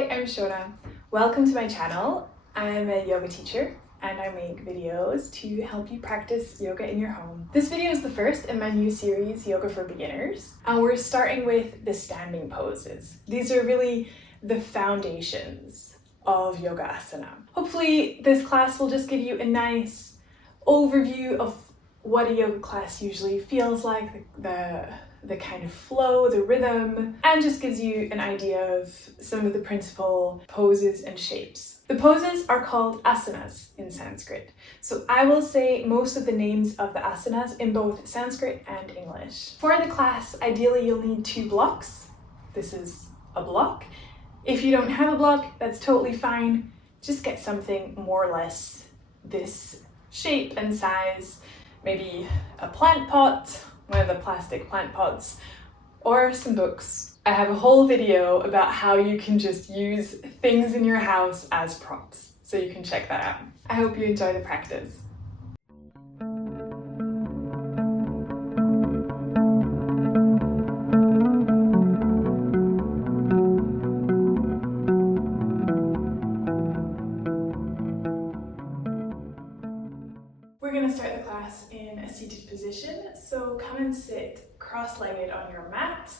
Hi, I'm Shona. Welcome to my channel. I'm a yoga teacher and I make videos to help you practice yoga in your home. This video is the first in my new series, Yoga for Beginners, and we're starting with the standing poses. These are really the foundations of yoga asana. Hopefully this class will just give you a nice overview of what a yoga class usually feels like, the kind of flow, the rhythm, and just gives you an idea of some of the principal poses and shapes. The poses are called asanas in Sanskrit. So I will say most of the names of the asanas in both Sanskrit and English. For the class, ideally you'll need 2 blocks. This is a block. If you don't have a block, that's totally fine. Just get something more or less this shape and size, maybe a plant pot, one of the plastic plant pots, or some books. I have a whole video about how you can just use things in your house as props, so you can check that out. I hope you enjoy the practice. We're going to start the class in a seated position, so come and sit cross-legged on your mat,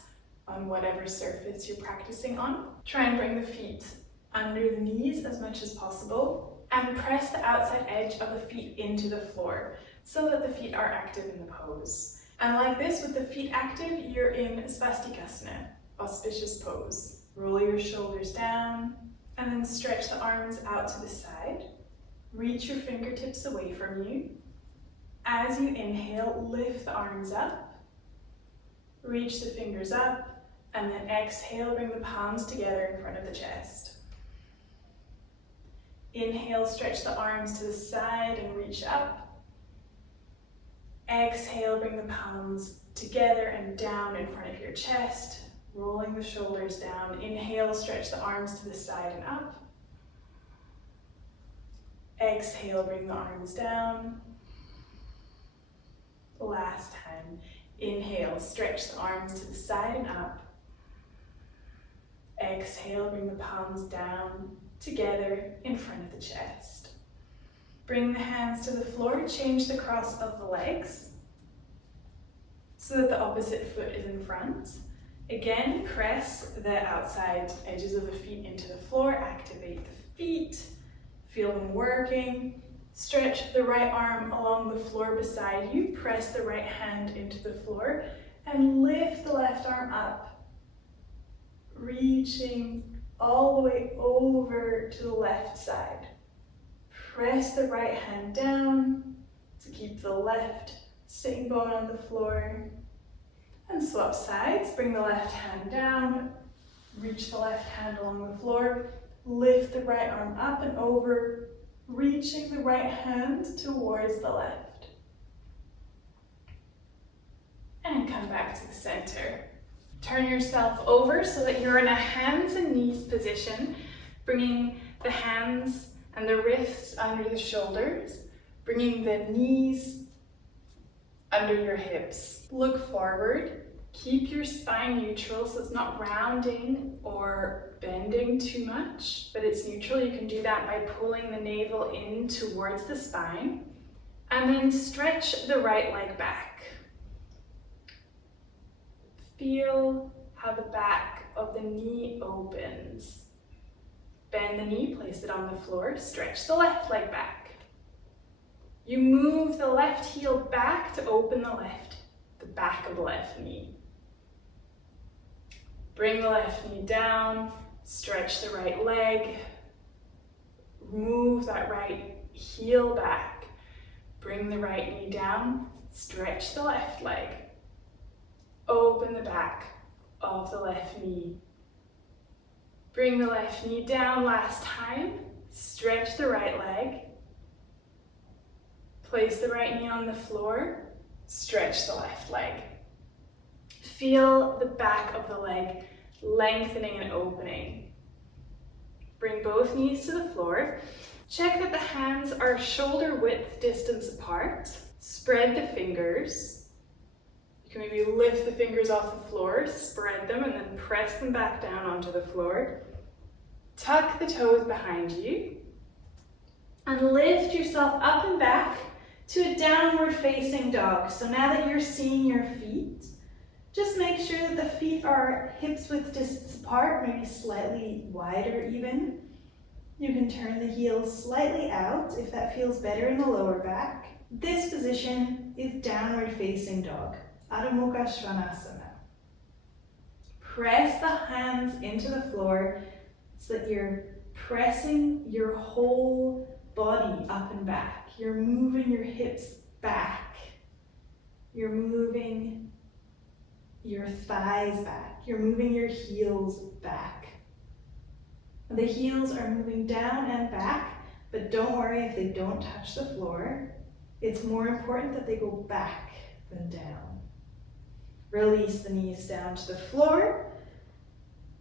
on whatever surface you're practicing on. Try and bring the feet under the knees as much as possible, and press the outside edge of the feet into the floor so that the feet are active in the pose. And like this, with the feet active, you're in Svastikasana, auspicious pose. Roll your shoulders down, and then stretch the arms out to the side. Reach your fingertips away from you. As you inhale, lift the arms up. Reach the fingers up, and then exhale, bring the palms together in front of the chest. Inhale, stretch the arms to the side and reach up. Exhale, bring the palms together and down in front of your chest, rolling the shoulders down. Inhale, stretch the arms to the side and up. Exhale, bring the arms down. Last time. Inhale, stretch the arms to the side and up. Exhale, bring the palms down together in front of the chest. Bring the hands to the floor, change the cross of the legs so that the opposite foot is in front. Again, press the outside edges of the feet into the floor, activate the feet. Feel them working. Stretch the right arm along the floor beside you. Press the right hand into the floor and lift the left arm up, reaching all the way over to the left side. Press the right hand down to keep the left sitting bone on the floor. And swap sides. Bring the left hand down, reach the left hand along the floor. Lift the right arm up and over, reaching the right hand towards the left. And come back to the center. Turn yourself over so that you're in a hands and knees position, bringing the hands and the wrists under the shoulders, bringing the knees under your hips. Look forward. Keep your spine neutral so it's not rounding or bending too much, but it's neutral. You can do that by pulling the navel in towards the spine, and then stretch the right leg back. Feel how the back of the knee opens. Bend the knee, place it on the floor, stretch the left leg back. You move the left heel back to open the back of the left knee. Bring the left knee down, stretch the right leg, move that right heel back. Bring the right knee down, stretch the left leg. Open the back of the left knee. Bring the left knee down last time, stretch the right leg. Place the right knee on the floor, stretch the left leg. Feel the back of the leg lengthening and opening. Bring both knees to the floor. Check that the hands are shoulder width distance apart. Spread the fingers. You can maybe lift the fingers off the floor, spread them, and then press them back down onto the floor. Tuck the toes behind you and lift yourself up and back to a downward facing dog. So now that you're seeing your feet, just make sure that the feet are hips width distance apart, maybe slightly wider even. You can turn the heels slightly out if that feels better in the lower back. This position is downward facing dog, Adho Mukha Svanasana. Press the hands into the floor so that you're pressing your whole body up and back. You're moving your hips back. You're moving your thighs back. You're moving your heels back. The heels are moving down and back, but don't worry if they don't touch the floor. It's more important that they go back than down. Release the knees down to the floor.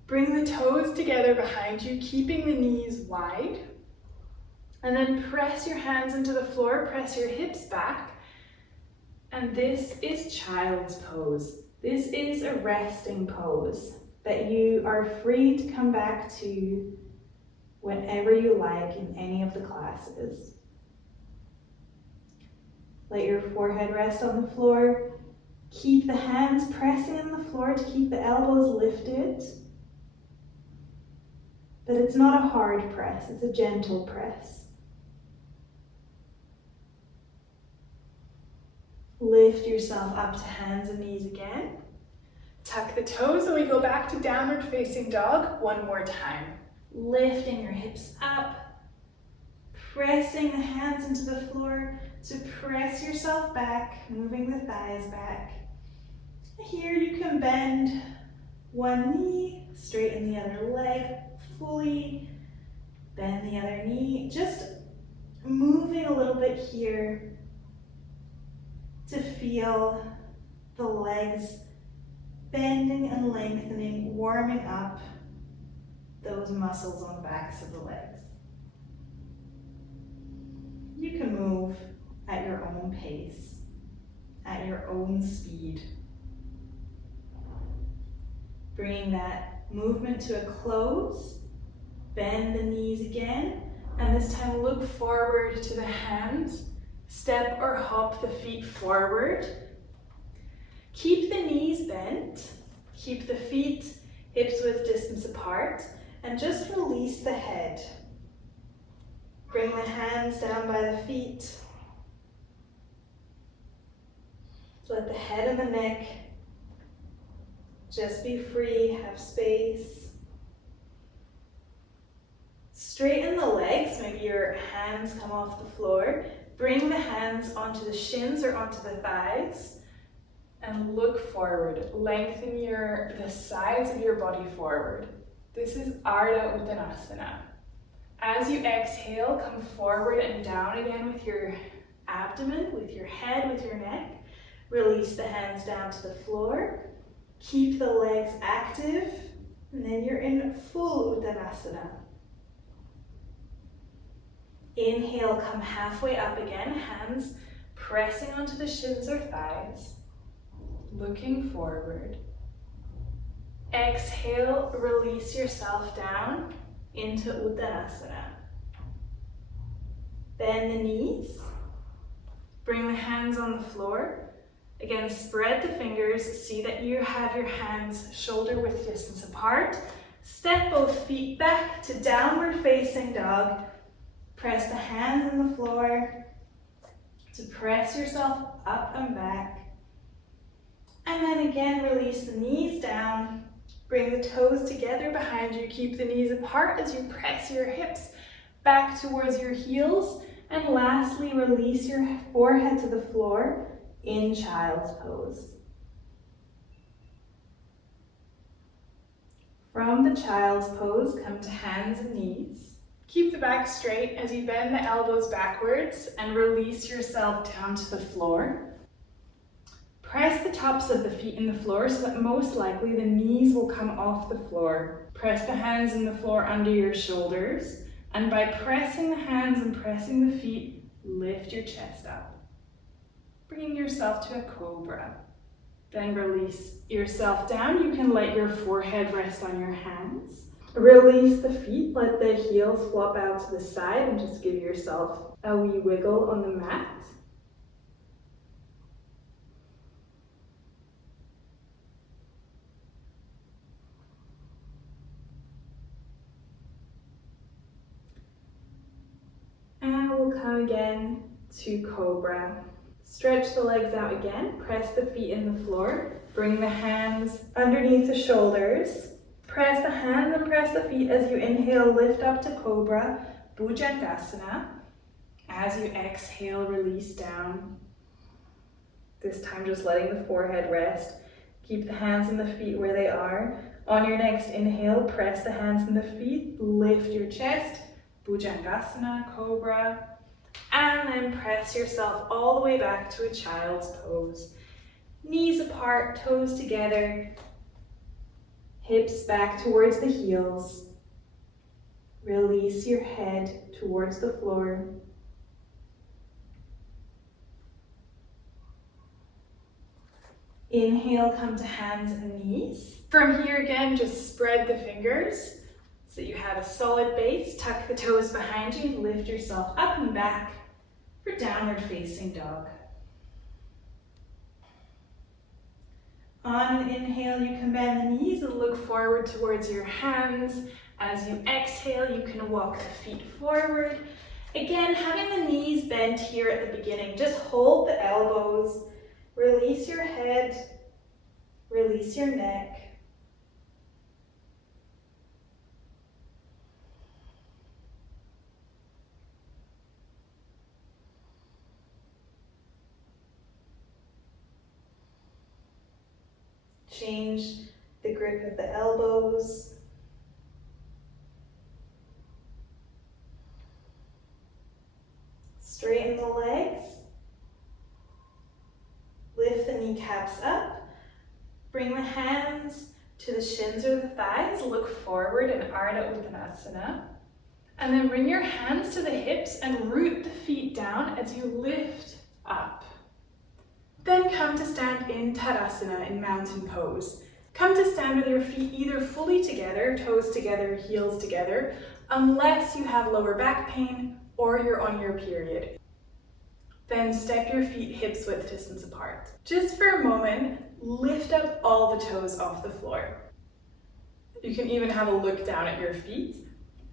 Bring the toes together behind you, keeping the knees wide. And then press your hands into the floor, press your hips back. And this is child's pose. This is a resting pose that you are free to come back to whenever you like in any of the classes. Let your forehead rest on the floor. Keep the hands pressing on the floor to keep the elbows lifted. But it's not a hard press, it's a gentle press. Lift yourself up to hands and knees again. Tuck the toes and we go back to downward facing dog one more time. Lifting your hips up, pressing the hands into the floor to press yourself back, moving the thighs back. Here you can bend one knee, straighten the other leg, fully bend the other knee, just moving a little bit here to feel the legs bending and lengthening, warming up those muscles on the backs of the legs. You can move at your own pace, at your own speed. Bringing that movement to a close, bend the knees again, and this time look forward to the hands. Step or hop the feet forward. Keep the knees bent, keep the feet hips width distance apart, and just release the head. Bring the hands down by the feet. Let the head and the neck just be free, have space. Straighten the legs, maybe your hands come off the floor. Bring the hands onto the shins or onto the thighs and look forward. Lengthen the sides of your body forward. This is Ardha Uttanasana. As you exhale, come forward and down again with your abdomen, with your head, with your neck. Release the hands down to the floor. Keep the legs active, and then you're in full Uttanasana. Inhale, come halfway up again, hands pressing onto the shins or thighs, looking forward. Exhale, release yourself down into Uttanasana. Bend the knees, bring the hands on the floor. Again, spread the fingers, see that you have your hands shoulder width distance apart. Step both feet back to downward facing dog. Press the hands on the floor to press yourself up and back. And then again, release the knees down. Bring the toes together behind you. Keep the knees apart as you press your hips back towards your heels. And lastly, release your forehead to the floor in child's pose. From the child's pose, come to hands and knees. Keep the back straight as you bend the elbows backwards and release yourself down to the floor. Press the tops of the feet in the floor so that most likely the knees will come off the floor. Press the hands in the floor under your shoulders, and by pressing the hands and pressing the feet, lift your chest up. Bringing yourself to a cobra. Then release yourself down. You can let your forehead rest on your hands. Release the feet, let the heels flop out to the side and just give yourself a wee wiggle on the mat. And we'll come again to cobra. Stretch the legs out again, press the feet in the floor, bring the hands underneath the shoulders. Press the hands and press the feet as you inhale, lift up to cobra, bhujangasana. As you exhale, release down. This time just letting the forehead rest. Keep the hands and the feet where they are. On your next inhale, press the hands and the feet, lift your chest, bhujangasana, cobra. And then press yourself all the way back to a child's pose. Knees apart, toes together, hips back towards the heels. Release your head towards the floor. Inhale, come to hands and knees. From here again, just spread the fingers so that you have a solid base. Tuck the toes behind you and lift yourself up and back for downward facing dog. On an inhale, you can bend the knees and look forward towards your hands. As you exhale, you can walk the feet forward. Again, having the knees bent here at the beginning, just hold the elbows, release your head, release your neck. Change the grip of the elbows. Straighten the legs. Lift the kneecaps up. Bring the hands to the shins or the thighs. Look forward in Ardha Uttanasana. And then bring your hands to the hips and root the feet down as you lift up. Then come to stand in Tadasana, in mountain pose. Come to stand with your feet either fully together, toes together, heels together, unless you have lower back pain or you're on your period. Then step your feet hips width distance apart. Just for a moment, lift up all the toes off the floor. You can even have a look down at your feet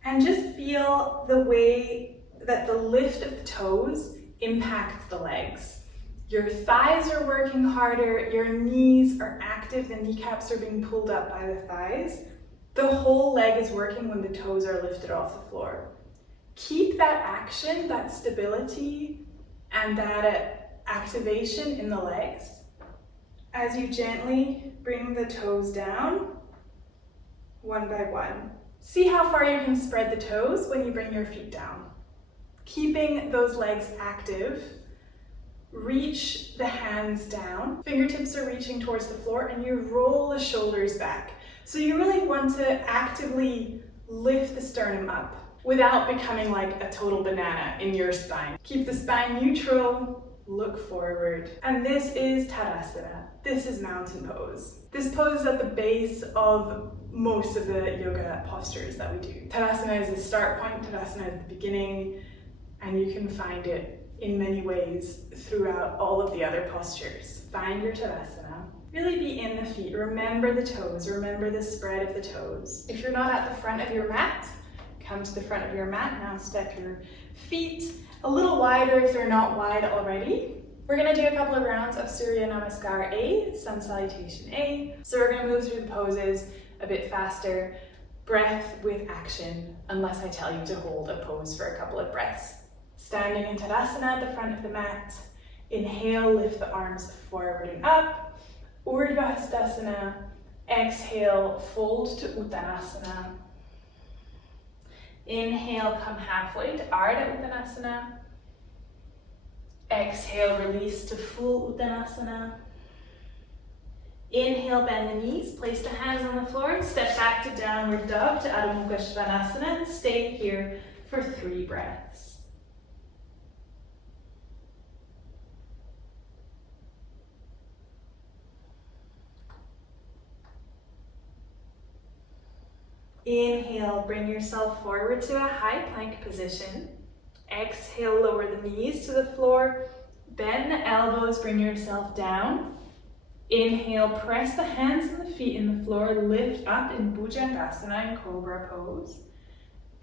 and just feel the way that the lift of the toes impacts the legs. Your thighs are working harder, your knees are active, the kneecaps are being pulled up by the thighs. The whole leg is working when the toes are lifted off the floor. Keep that action, that stability, and that activation in the legs as you gently bring the toes down one by one. See how far you can spread the toes when you bring your feet down. Keeping those legs active. Reach the hands down, fingertips are reaching towards the floor, and you roll the shoulders back. So you really want to actively lift the sternum up without becoming like a total banana in your spine. Keep the spine neutral, look forward. And this is Tadasana. This is mountain pose. This pose is at the base of most of the yoga postures that we do. Tadasana is the start point, Tadasana is the beginning, and you can find it in many ways throughout all of the other postures. Find your Tadasana. Really be in the feet. Remember the toes. Remember the spread of the toes. If you're not at the front of your mat, come to the front of your mat. Now step your feet a little wider if they're not wide already. We're going to do a couple of rounds of Surya Namaskar A, Sun Salutation A. So we're going to move through the poses a bit faster. Breath with action, unless I tell you to hold a pose for a couple of breaths. Standing in Tadasana at the front of the mat. Inhale, lift the arms forward and up. Urdhva Hastasana. Exhale, fold to Uttanasana. Inhale, come halfway to Ardha Uttanasana. Exhale, release to full Uttanasana. Inhale, bend the knees, place the hands on the floor, and step back to Downward Dog, to Adho Mukha Svanasana, and stay here for 3 breaths. Inhale, bring yourself forward to a high plank position. Exhale, lower the knees to the floor. Bend the elbows, bring yourself down. Inhale, press the hands and the feet in the floor, lift up in Bhujangasana and Cobra pose.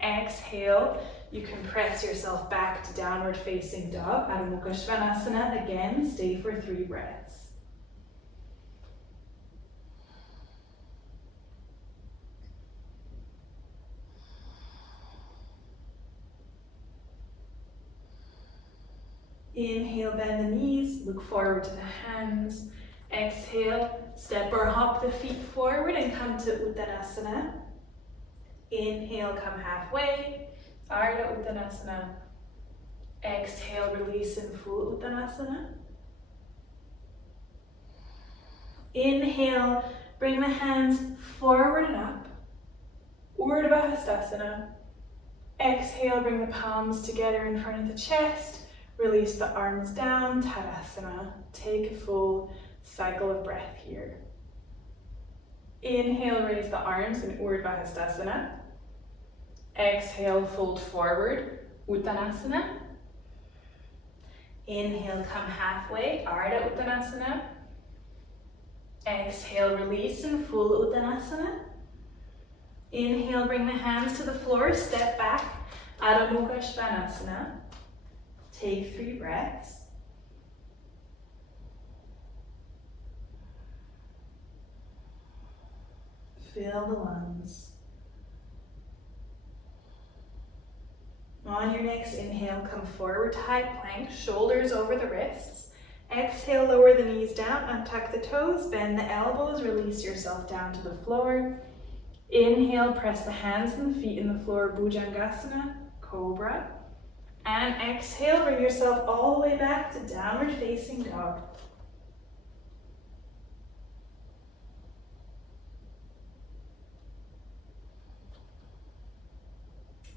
Exhale, you can press yourself back to downward facing dog, Adho Mukha Svanasana. Again, stay for 3 breaths. Inhale, bend the knees, look forward to the hands. Exhale, step or hop the feet forward and come to Uttanasana. Inhale, come halfway, Ardha Uttanasana. Exhale, release in full Uttanasana. Inhale, bring the hands forward and up, Urdhva Hastasana. Exhale, bring the palms together in front of the chest. Release the arms down, Tadasana. Take a full cycle of breath here. Inhale, raise the arms in Urdhva Hastasana. Exhale, fold forward, Uttanasana. Inhale, come halfway, Ardha Uttanasana. Exhale, release in full Uttanasana. Inhale, bring the hands to the floor, step back, Adho Mukha Svanasana. Take 3 breaths. Fill the lungs. On your next inhale, come forward to high plank, shoulders over the wrists. Exhale, lower the knees down, untuck the toes, bend the elbows, release yourself down to the floor. Inhale, press the hands and the feet in the floor, Bhujangasana, Cobra. And exhale, bring yourself all the way back to downward facing dog.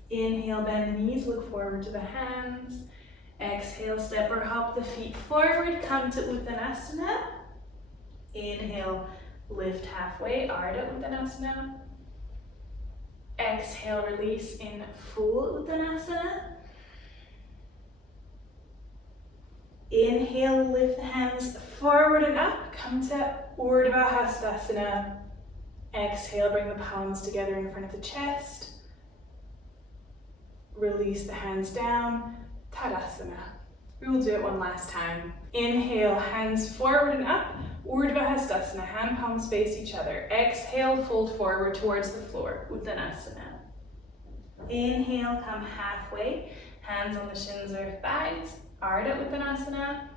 Inhale, bend the knees, look forward to the hands. Exhale, step or hop the feet forward, come to Uttanasana. Inhale, lift halfway, Ardha Uttanasana. Exhale, release in full Uttanasana. Inhale, lift the hands forward and up, come to Urdhva Hastasana. Exhale, bring the palms together in front of the chest. Release the hands down, Tadasana. We will do it one last time. Inhale, hands forward and up, Urdhva Hastasana, hand palms face each other. Exhale, fold forward towards the floor, Uttanasana. Inhale, come halfway, hands on the shins or thighs, Ardha Uttanasana.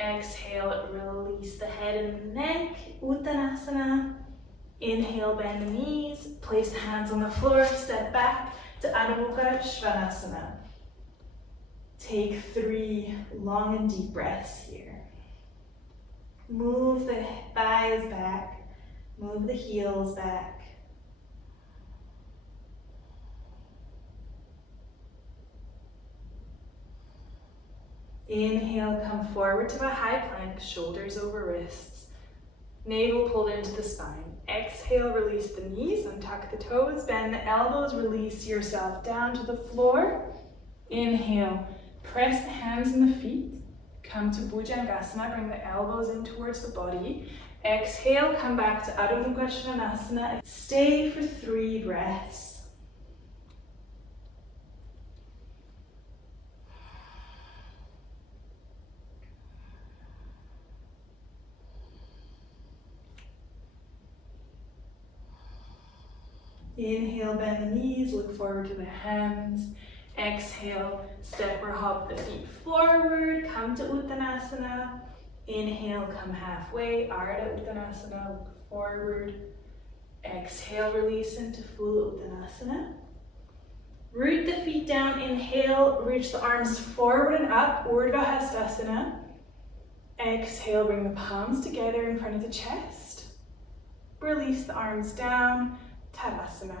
Exhale, release the head and the neck, Uttanasana. Inhale, bend the knees, place the hands on the floor, step back to Adho Mukha Svanasana. Take 3 long and deep breaths here. Move the thighs back, move the heels back. Inhale, come forward to a high plank, shoulders over wrists. Navel pulled into the spine. Exhale, release the knees, untuck the toes, bend the elbows, release yourself down to the floor. Inhale, press the hands and the feet. Come to Bhujangasana, bring the elbows in towards the body. Exhale, come back to Adho Mukha Svanasana. Stay for 3 breaths. Inhale, bend the knees, look forward to the hands. Exhale, step or hop the feet forward, come to Uttanasana. Inhale, come halfway, Ardha Uttanasana, look forward. Exhale, release into full Uttanasana. Root the feet down, inhale, reach the arms forward and up, Urdhva Hastasana. Exhale, bring the palms together in front of the chest. Release the arms down, Tadasana.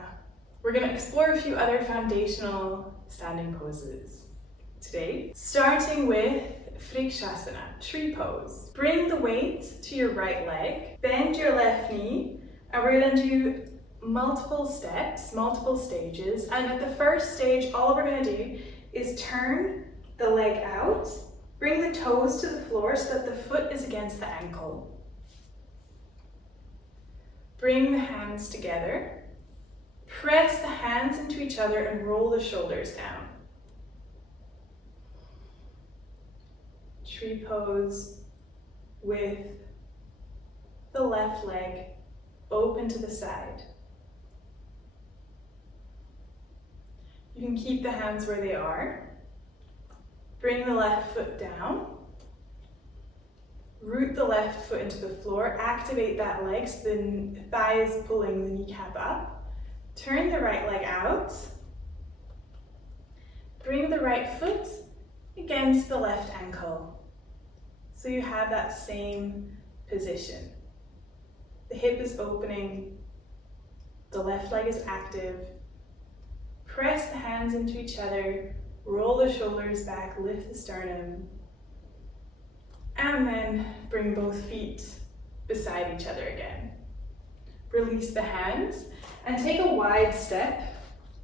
We're going to explore a few other foundational standing poses today, starting with Vrikshasana, tree pose. Bring the weight to your right leg, bend your left knee, and we're going to do multiple steps, multiple stages, and at the first stage, all we're going to do is turn the leg out, bring the toes to the floor so that the foot is against the ankle. Bring the hands together, press the hands into each other and roll the shoulders down. Tree pose with the left leg open to the side. You can keep the hands where they are. Bring the left foot down. Root the left foot into the floor. Activate that leg so the thigh is pulling the kneecap up. Turn the right leg out. Bring the right foot against the left ankle. So you have that same position. The hip is opening. The left leg is active. Press the hands into each other. Roll the shoulders back, lift the sternum, and then bring both feet beside each other again. Release the hands and take a wide step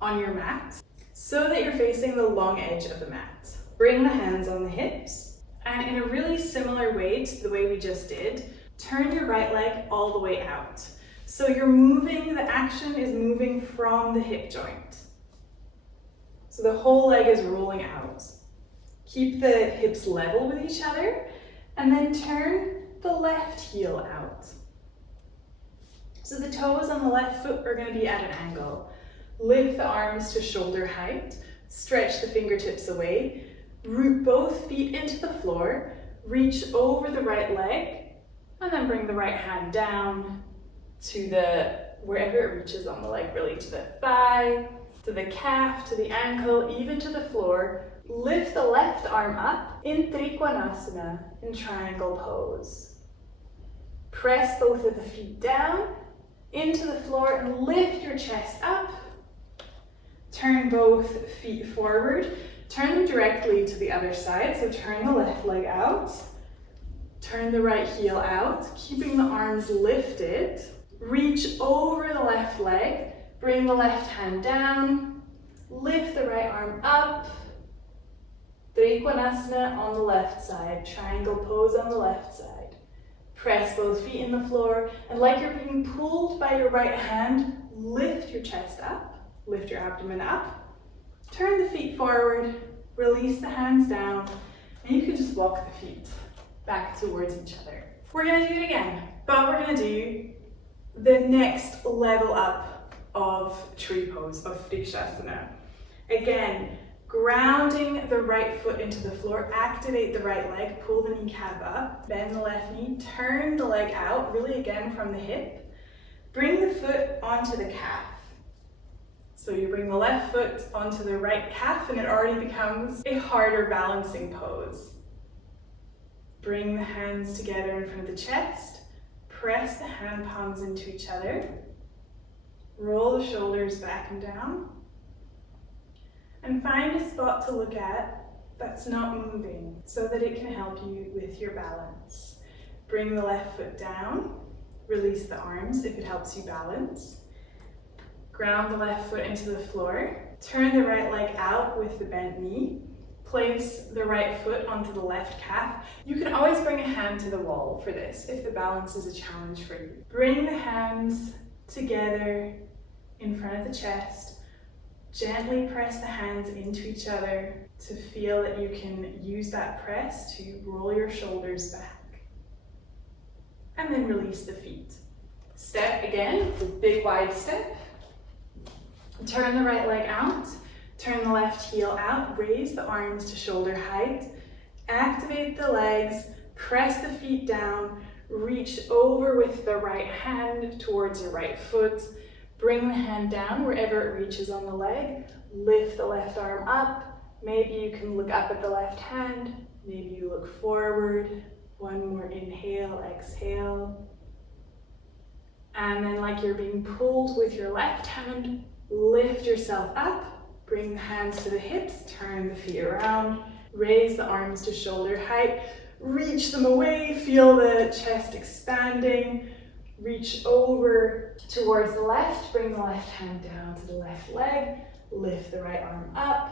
on your mat so that you're facing the long edge of the mat. Bring the hands on the hips, and in a really similar way to the way we just did, turn your right leg all the way out. So you're moving, the action is moving from the hip joint. So the whole leg is rolling out. Keep the hips level with each other and then turn the left heel out. So the toes on the left foot are going to be at an angle. Lift the arms to shoulder height, stretch the fingertips away, root both feet into the floor, reach over the right leg, and then bring the right hand down to wherever it reaches on the leg, really to the thigh, to the calf, to the ankle, even to the floor. Lift the left arm up in Trikonasana, in triangle pose. Press both of the feet down into the floor and lift your chest up. Turn both feet forward. Turn them directly to the other side, so turn the left leg out. Turn the right heel out, keeping the arms lifted. Reach over the left leg. Bring the left hand down, lift the right arm up, Trikonasana on the left side, triangle pose on the left side. Press both feet in the floor, and like you're being pulled by your right hand, lift your chest up, lift your abdomen up, turn the feet forward, release the hands down, and you can just walk the feet back towards each other. We're going to do it again, but we're going to do the next level up of tree pose, of Vrikshasana. Again, grounding the right foot into the floor, activate the right leg, pull the kneecap up, bend the left knee, turn the leg out, really again from the hip. Bring the foot onto the calf. So you bring the left foot onto the right calf and it already becomes a harder balancing pose. Bring the hands together in front of the chest, press the hand palms into each other. Roll the shoulders back and down. And find a spot to look at that's not moving so that it can help you with your balance. Bring the left foot down. Release the arms if it helps you balance. Ground the left foot into the floor. Turn the right leg out with the bent knee. Place the right foot onto the left calf. You can always bring a hand to the wall for this if the balance is a challenge for you. Bring the hands together in front of the chest. Gently press the hands into each other to feel that you can use that press to roll your shoulders back. And then release the feet. Step again, the big wide step. Turn the right leg out. Turn the left heel out. Raise the arms to shoulder height. Activate the legs. Press the feet down. Reach over with the right hand towards your right foot. Bring the hand down wherever it reaches on the leg. Lift the left arm up. Maybe you can look up at the left hand. Maybe you look forward. One more inhale, exhale. And then like you're being pulled with your left hand, lift yourself up. Bring the hands to the hips, turn the feet around. Raise the arms to shoulder height. Reach them away, feel the chest expanding. Reach over towards the left, bring the left hand down to the left leg, lift the right arm up.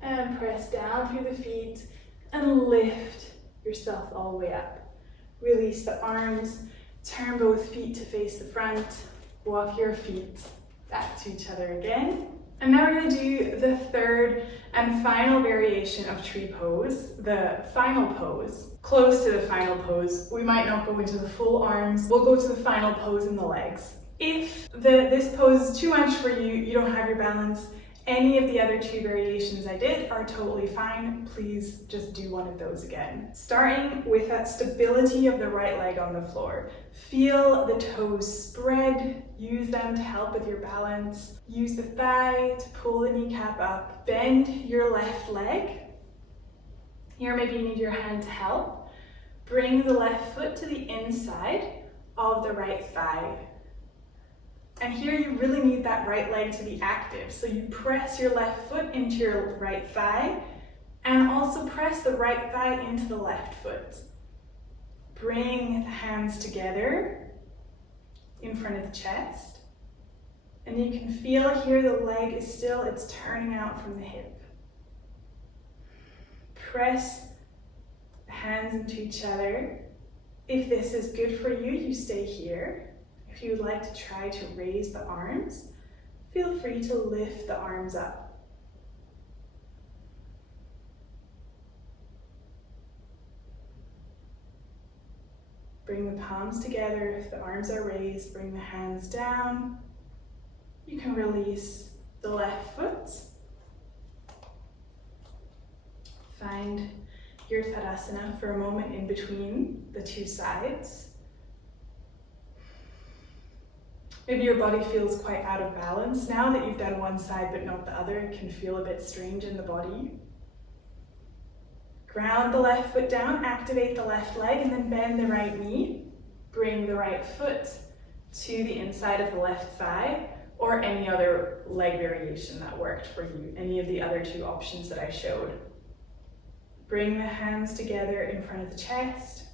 And press down through the feet and lift yourself all the way up. Release the arms, turn both feet to face the front, walk your feet back to each other again. And now we're going to do the third and final variation of tree pose, the final pose. Close to the final pose, we might not go into the full arms, we'll go to the final pose in the legs. If this pose is too much for you, you don't have your balance, any of the other two variations I did are totally fine. Please just do one of those again. Starting with that stability of the right leg on the floor. Feel the toes spread. Use them to help with your balance. Use the thigh to pull the kneecap up. Bend your left leg. Here maybe you need your hand to help. Bring the left foot to the inside of the right thigh. And here you really need that right leg to be active. So you press your left foot into your right thigh and also press the right thigh into the left foot. Bring the hands together in front of the chest. And you can feel here the leg is still, it's turning out from the hip. Press the hands into each other. If this is good for you, you stay here. If you would like to try to raise the arms, feel free to lift the arms up. Bring the palms together. If the arms are raised, bring the hands down. You can release the left foot. Find your Tadasana for a moment in between the two sides. Maybe your body feels quite out of balance. Now that you've done one side but not the other, it can feel a bit strange in the body. Ground the left foot down, activate the left leg, and then bend the right knee. Bring the right foot to the inside of the left thigh, or any other leg variation that worked for you, any of the other two options that I showed. Bring the hands together in front of the chest.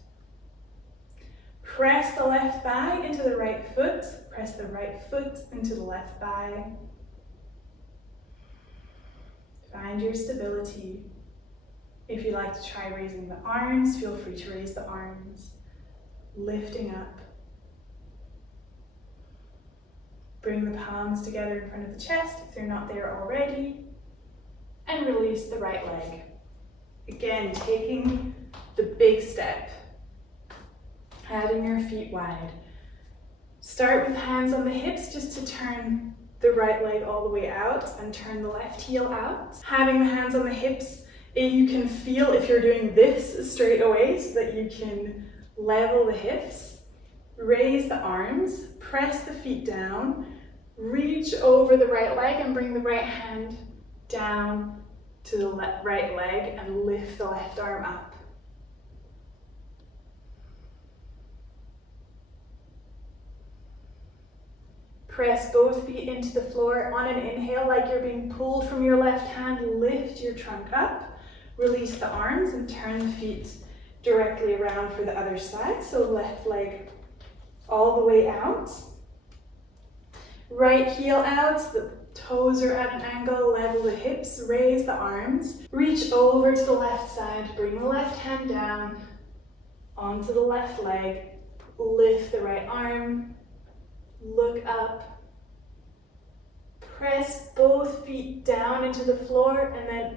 Press the left thigh into the right foot. Press the right foot into the left thigh. Find your stability. If you like to try raising the arms, feel free to raise the arms. Lifting up. Bring the palms together in front of the chest if they're not there already. And release the right leg. Again, taking the big step. Having your feet wide. Start with hands on the hips just to turn the right leg all the way out and turn the left heel out. Having the hands on the hips, you can feel if you're doing this straight away so that you can level the hips. Raise the arms, press the feet down, reach over the right leg and bring the right hand down to the right leg and lift the left arm up. Press both feet into the floor. On an inhale, like you're being pulled from your left hand, lift your trunk up, release the arms and turn the feet directly around for the other side. So left leg all the way out. Right heel out, the toes are at an angle, level the hips, raise the arms. Reach over to the left side, bring the left hand down onto the left leg, lift the right arm. Look up, press both feet down into the floor, and then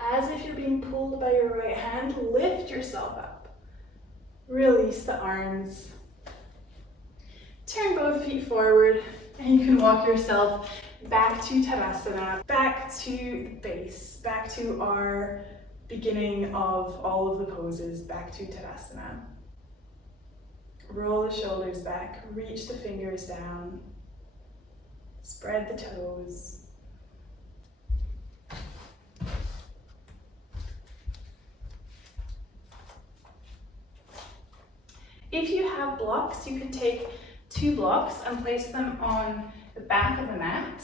as if you're being pulled by your right hand, lift yourself up. Release the arms. Turn both feet forward, and you can walk yourself back to Tadasana, back to base, back to our beginning of all of the poses, back to Tadasana. Roll the shoulders back, reach the fingers down, spread the toes. If you have blocks, you can take 2 blocks and place them on the back of the mat.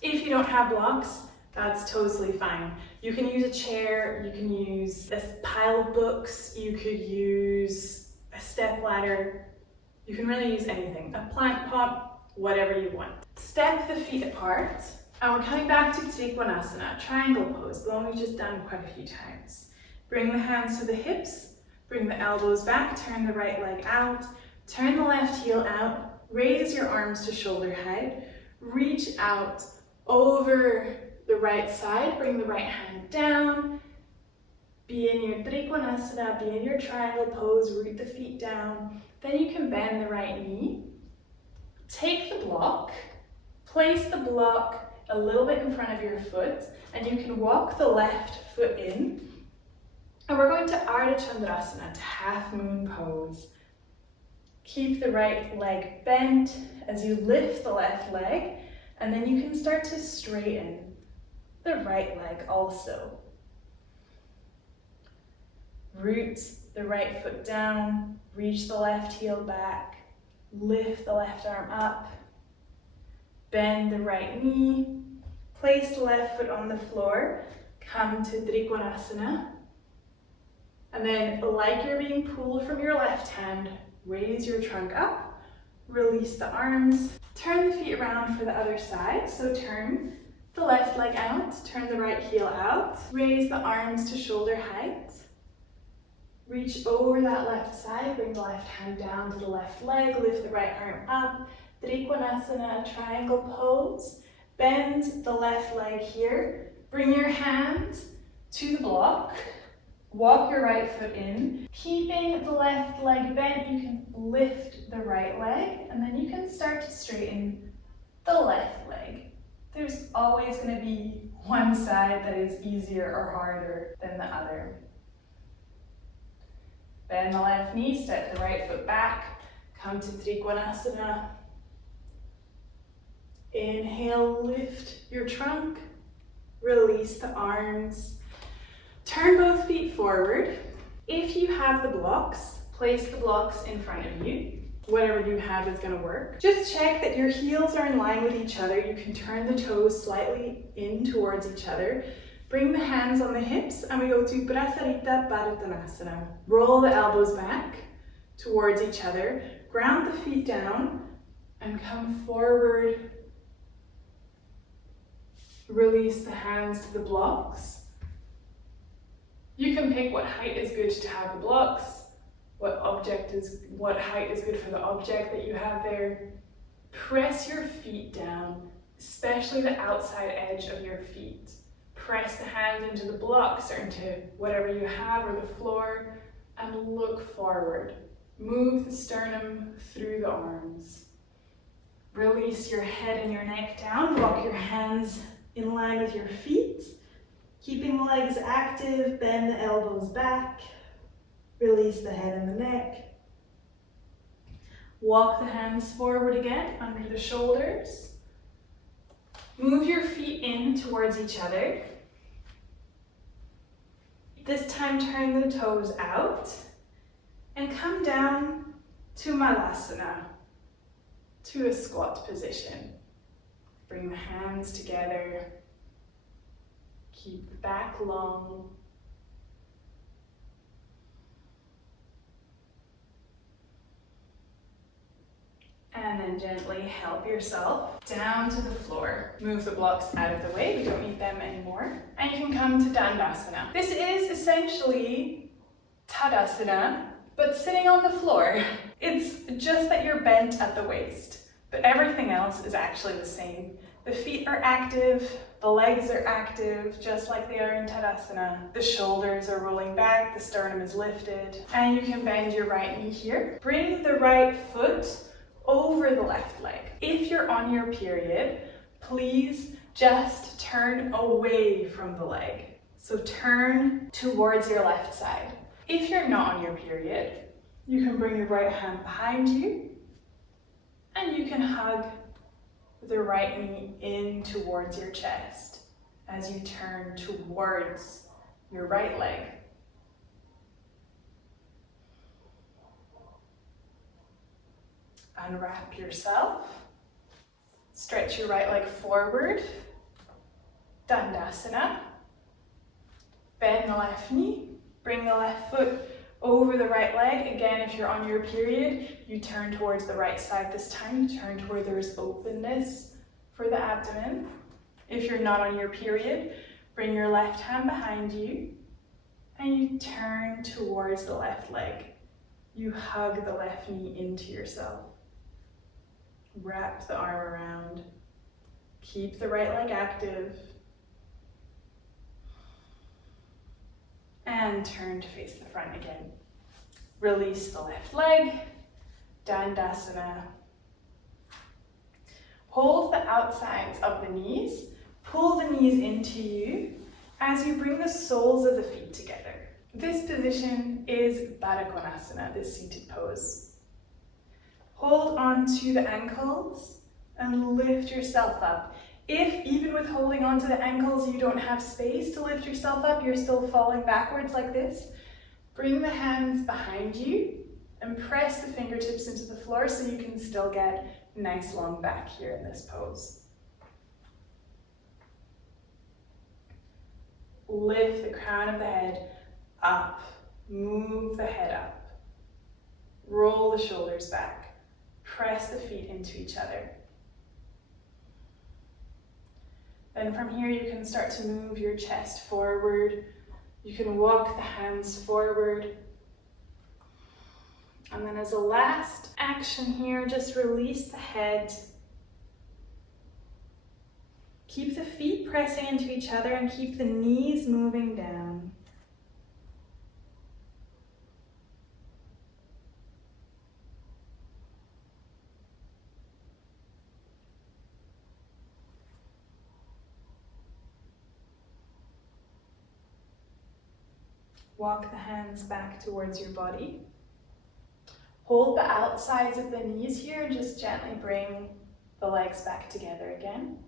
If you don't have blocks, That's totally fine. You can use a chair, you can use a pile of books, you could use a step ladder, you can really use anything. A plant pot, whatever you want. Step the feet apart, and we're coming back to Trikonasana, triangle pose, the one we've just done quite a few times. Bring the hands to the hips, bring the elbows back, turn the right leg out, turn the left heel out, raise your arms to shoulder height, reach out over the right side, bring the right hand down, be in your Trikonasana, be in your triangle pose, root the feet down. Then you can bend the right knee, take the block, place the block a little bit in front of your foot, and you can walk the left foot in. And we're going to Ardha Chandrasana, to half moon pose. Keep the right leg bent as you lift the left leg, and then you can start to straighten the right leg also. Root the right foot down, reach the left heel back, lift the left arm up, bend the right knee, place the left foot on the floor, come to Trikonasana, and then like you're being pulled from your left hand, raise your trunk up, release the arms, turn the feet around for the other side, so turn the left leg out, turn the right heel out, raise the arms to shoulder height, reach over that left side, bring the left hand down to the left leg, lift the right arm up, Trikonasana, triangle pose, bend the left leg here, bring your hands to the block, walk your right foot in, keeping the left leg bent, you can lift the right leg, and then you can start to straighten the left leg. There's always going to be one side that is easier or harder than the other. Bend the left knee, step the right foot back, come to Trikonasana. Inhale, lift your trunk, release the arms. Turn both feet forward. If you have the blocks, place the blocks in front of you. Whatever you have is going to work. Just check that your heels are in line with each other. You can turn the toes slightly in towards each other. Bring the hands on the hips and we go to Prasarita Padottanasana. Roll the elbows back towards each other. Ground the feet down and come forward. Release the hands to the blocks. You can pick what height is good to have the blocks, what height is good for the object that you have there. Press your feet down, especially the outside edge of your feet. Press the hands into the blocks or into whatever you have or the floor and look forward. Move the sternum through the arms. Release your head and your neck down. Walk your hands in line with your feet. Keeping the legs active, bend the elbows back. Release the head and the neck. Walk the hands forward again, under the shoulders. Move your feet in towards each other. This time turn the toes out and come down to Malasana, to a squat position. Bring the hands together. Keep the back long. And then gently help yourself down to the floor. Move the blocks out of the way, we don't need them anymore. And you can come to Dandasana. This is essentially Tadasana, but sitting on the floor. It's just that you're bent at the waist, but everything else is actually the same. The feet are active, the legs are active, just like they are in Tadasana. The shoulders are rolling back, the sternum is lifted, and you can bend your right knee here. Bring the right foot over the left leg. If you're on your period, please just turn away from the leg. So turn towards your left side. If you're not on your period, you can bring your right hand behind you and you can hug the right knee in towards your chest as you turn towards your right leg. Unwrap yourself. Stretch your right leg forward. Dandasana. Bend the left knee, bring the left foot over the right leg. Again, if you're on your period, you turn towards the right side this time. You turn to where there's openness for the abdomen. If you're not on your period, bring your left hand behind you and you turn towards the left leg. You hug the left knee into yourself. Wrap the arm around. Keep the right leg active. And turn to face the front again. Release the left leg, Dandasana. Hold the outsides of the knees, pull the knees into you as you bring the soles of the feet together. This position is Baddha Konasana, this seated pose. Hold on to the ankles and lift yourself up. If, even with holding onto the ankles, you don't have space to lift yourself up, you're still falling backwards like this, bring the hands behind you and press the fingertips into the floor so you can still get nice long back here in this pose. Lift the crown of the head up, move the head up, roll the shoulders back, press the feet into each other. Then from here you can start to move your chest forward. You can walk the hands forward. And then as a last action here, just release the head. Keep the feet pressing into each other and keep the knees moving down. Walk the hands back towards your body. Hold the outsides of the knees here and just gently bring the legs back together again.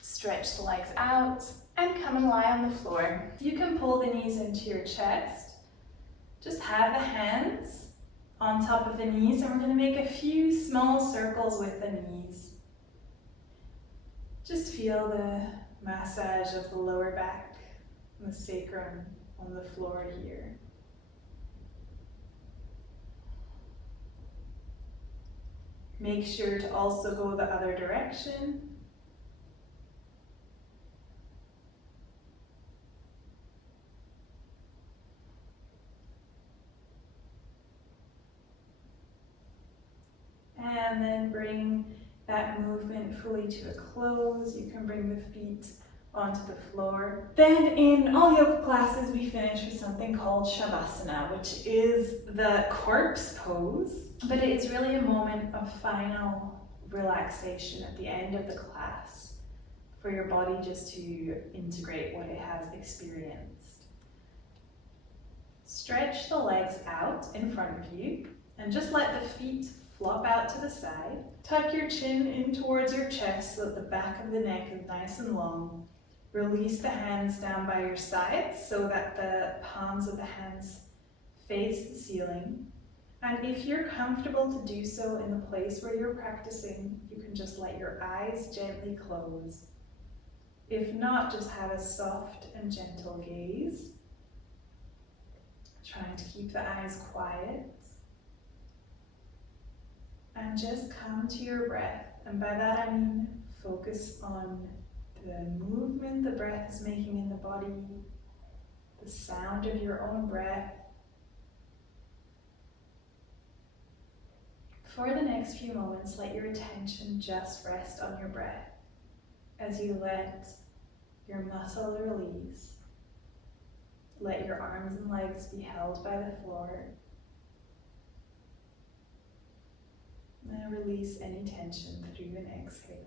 Stretch the legs out and come and lie on the floor. You can pull the knees into your chest. Just have the hands on top of the knees and we're going to make a few small circles with the knees. Just feel the massage of the lower back. The sacrum on the floor here. Make sure to also go the other direction. And then bring that movement fully to a close. You can bring the feet onto the floor. Then in all yoga classes we finish with something called Shavasana, which is the corpse pose, but it is really a moment of final relaxation at the end of the class for your body just to integrate what it has experienced. Stretch the legs out in front of you and just let the feet flop out to the side. Tuck your chin in towards your chest so that the back of the neck is nice and long. Release the hands down by your sides so that the palms of the hands face the ceiling. And if you're comfortable to do so in the place where you're practicing, you can just let your eyes gently close. If not, just have a soft and gentle gaze. Trying to keep the eyes quiet. And just come to your breath. And by that I mean focus on the movement the breath is making in the body, the sound of your own breath. For the next few moments, let your attention just rest on your breath as you let your muscle release. Let your arms and legs be held by the floor. And release any tension through an exhale.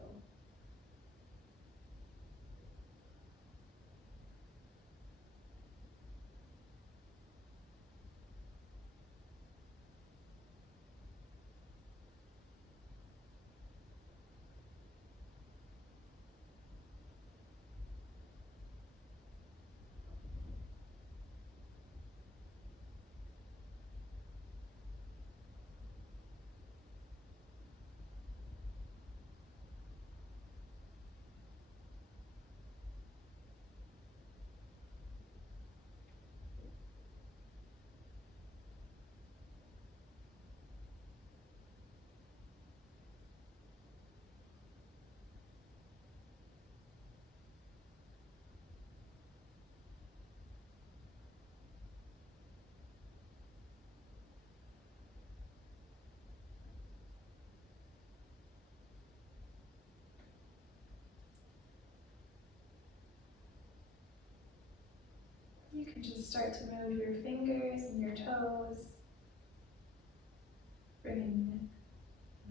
you can just start to move your fingers and your toes, bringing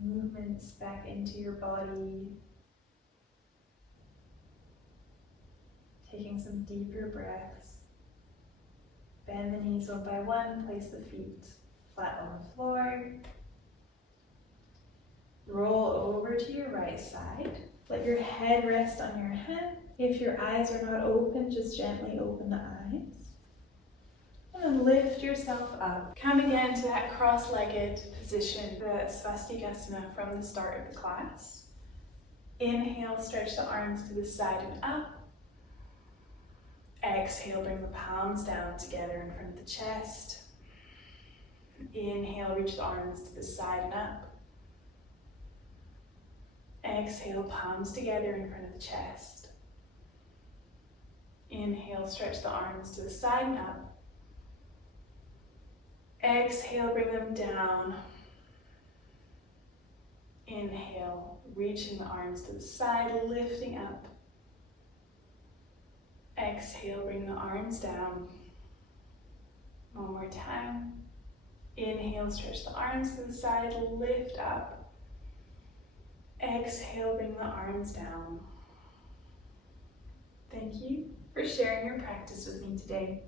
movements back into your body, taking some deeper breaths. Bend the knees one by one, place the feet flat on the floor. Roll over to your right side. Let your head rest on your hand. If your eyes are not open, just gently open the eyes. And then lift yourself up. Come again to that cross-legged position, the swastikasana from the start of the class. Inhale, stretch the arms to the side and up. Exhale, bring the palms down together in front of the chest. Inhale, reach the arms to the side and up. Exhale, palms together in front of the chest. Inhale, stretch the arms to the side and up. Exhale, bring them down. Inhale, reaching the arms to the side, lifting up. Exhale, bring the arms down. One more time. Inhale, stretch the arms to the side, lift up. Exhale, bring the arms down. Thank you for sharing your practice with me today.